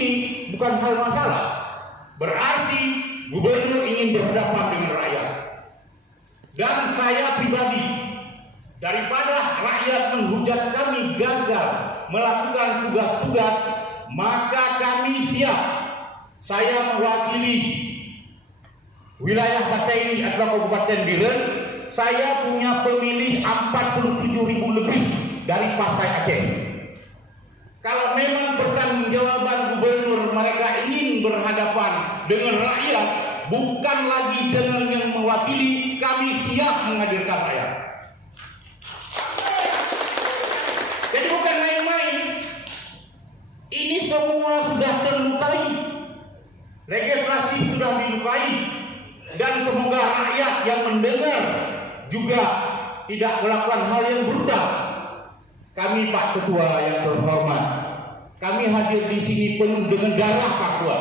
sini bukan hal masalah. Berarti gubernur ingin berhadapan dengan rakyat. Dan saya pribadi, daripada rakyat menghujat kami gagal melakukan tugas-tugas, maka kami siap. Saya mewakili wilayah Bataini atau Kabupaten Biren. Saya punya pemilih 47.000 lebih dari Partai Aceh. Kalau memang pertanggungjawaban gubernur mereka ingin berhadapan dengan rakyat, bukan lagi dengan yang mewakili, kami siap menghadirkan rakyat. Jadi bukan main-main. Ini semua sudah terlukai. Legislasi sudah dilukai. Dan semoga rakyat yang mendengar juga tidak melakukan hal yang brutal. Kami Pak Ketua yang terhormat, kami hadir di sini penuh dengan darah Papua.